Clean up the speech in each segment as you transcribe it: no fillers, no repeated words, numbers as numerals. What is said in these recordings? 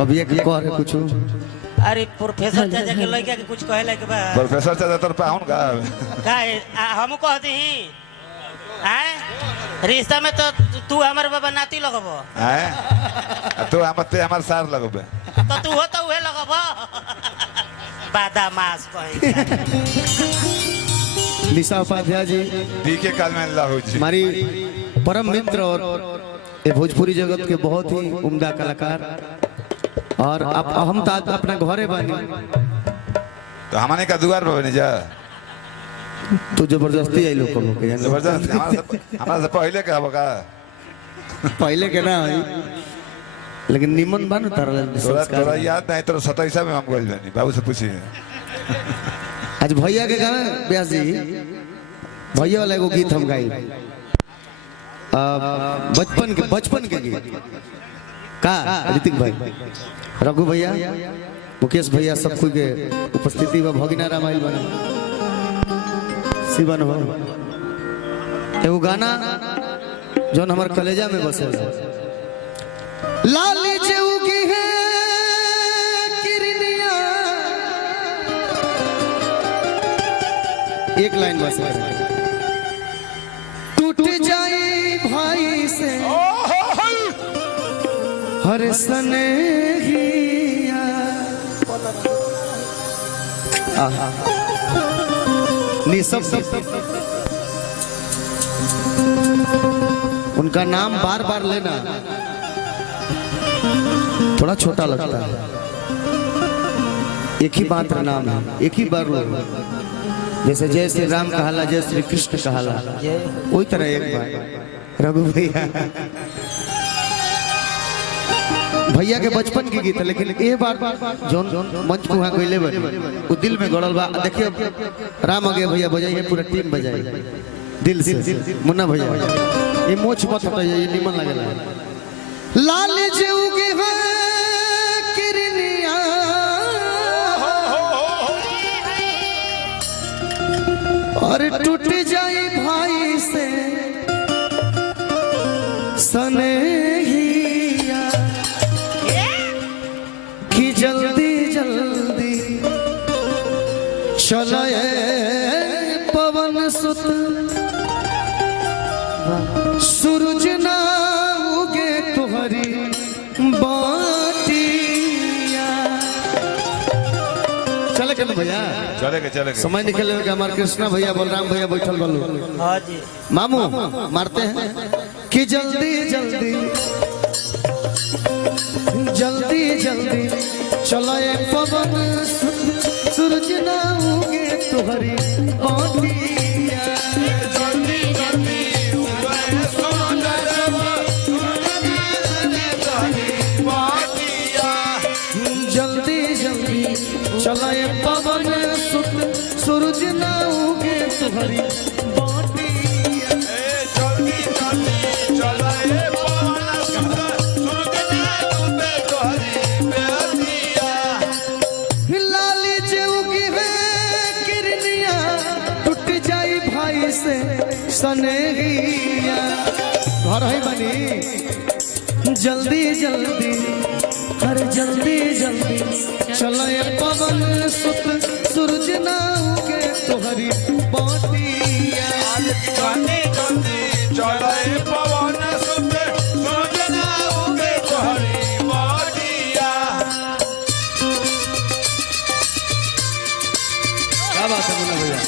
अभी एक कह रहे कुछ। अरे प्रोफेसर चाचा के लड़का के कुछ कहे के बा। प्रोफेसर चाचा तो पाहुन का हम कह दी आए रिश्ता में तो तू हमारे बाबा नाती लगबो हैं तो हमार सार लगबे तो तू हो तो उहे लगबो बादा मास कहे निशा उपाध्याय जी डीके काल में लाहू जी हमारी परम मित्र और ये भोजपुरी जगत के बहुत ही उम्दा कलाकार और हम तो अपना घरे बनी तो हमारे का दुआर पर नहीं जा तो जबरदस्ती आई लोग जबरदस्त हमारा से पहले का होगा पहले के ना लेकिन निमन बन तोरा याद नहीं तो 27 में हम गइल बानी बाबू से पूछिए आज भैया के गाना व्यास जी भैया वाला एगो गीत हम गाई बचपन के गीत का ऋतिक भाई रघु भैया मुकेश भैया सब कोई के उपस्थिति में भगिना रामायण बने शिवन हो एगो गाना जौन हमार कलेजा में बसे लाली जेउगी है किरनिया एक लाइन बसे टूट जाए भाई से हर सनेहिया उनका नाम बार बार लेना थोड़ा छोटा लगता है। एक ही मात्र नाम है, एक ही बार लो। जैसे जय श्री राम कहाला, जय श्री कृष्ण कहाला, वही तरह एक बार रघु भैया भैया के बचपन की गीत है। लेकिन ये बार जोन मंच को गईले वो दिल में गड़ल बा। देखिए राम आगे भैया बजाइए, पूरा टीम बजाइए दिल से। मुन्ना भैया ये मोछ मत हटाइए, ये निमन लगेला। लाल जेउगी है किरनिया और टूट जाए भाई से सनेहिया कि जल्दी जल्दी चले पवन सुत सूरज ना उगे तुम्हारी बाटिया। चले के भैया चले समय निकले हमारे कृष्णा भैया बलराम भैया बैठल बोलो। हाँ जी मामू मारते हैं कि जल्दी जल्दी जल्दी जल्दी चलो ये पवन सूरज ना उगे तुम्हारी बाटिया। जल्दी जल्दी जल्दी जल्दी चला ये पवन सूरज ना उगे तुम्हारी बाटिया। जल्दी जल्दी चला ये पवन सूरज ना उगे तुम्हारी बाटिया। लाली जेउगी है किरनिया टूट जाई भाई से सनेहिया। घर है बनी जल्दी जल्दी हर जल्दी जल्दी चलो ये पवन सुत सूरज ना उगे तुम्हारी बाटिया। जल्दी जल्दी चला ये पवन सूरज ना उगे तुम्हारी बाटिया। क्या बात है मुन्ना भैया।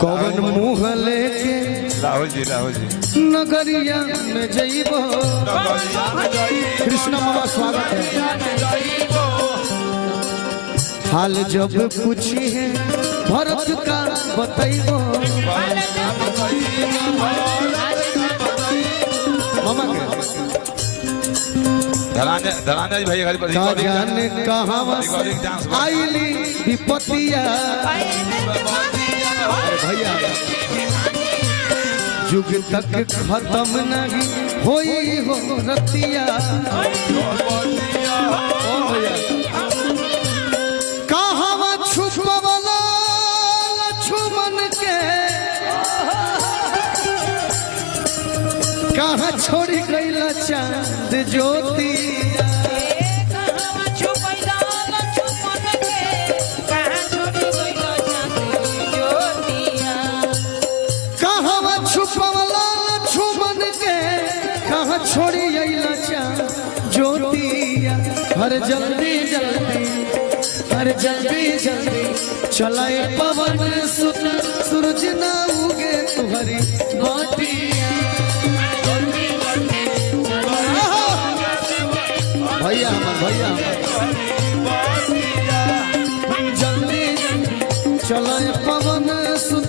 कौन मुँह लेके राहुल जी नगरिया में जइबो। कृष्ण बाबा स्वागत है। हाल जब पूछी है भरत का बतइबो। मामा के धनाने जी भैया घर पर जाने कहाँ आईली विपतिया। भैया जुग तक खत्म नहीं होई हो रतिया कहावा छुपवला लक्ष्मण के कहाँ छोड़ी गईला चांद ज्योति कहाँ छुपवला लक्ष्मण के कहाँ छोड़ी गईला चांद ज्योतिया हर जल्दी जल्दी हर जल्दी जल्दी चलाए पवन सुत सूरज ना उगे तुम्हारी बाटिया भैया भैया जल्दी चलाए पवन सुत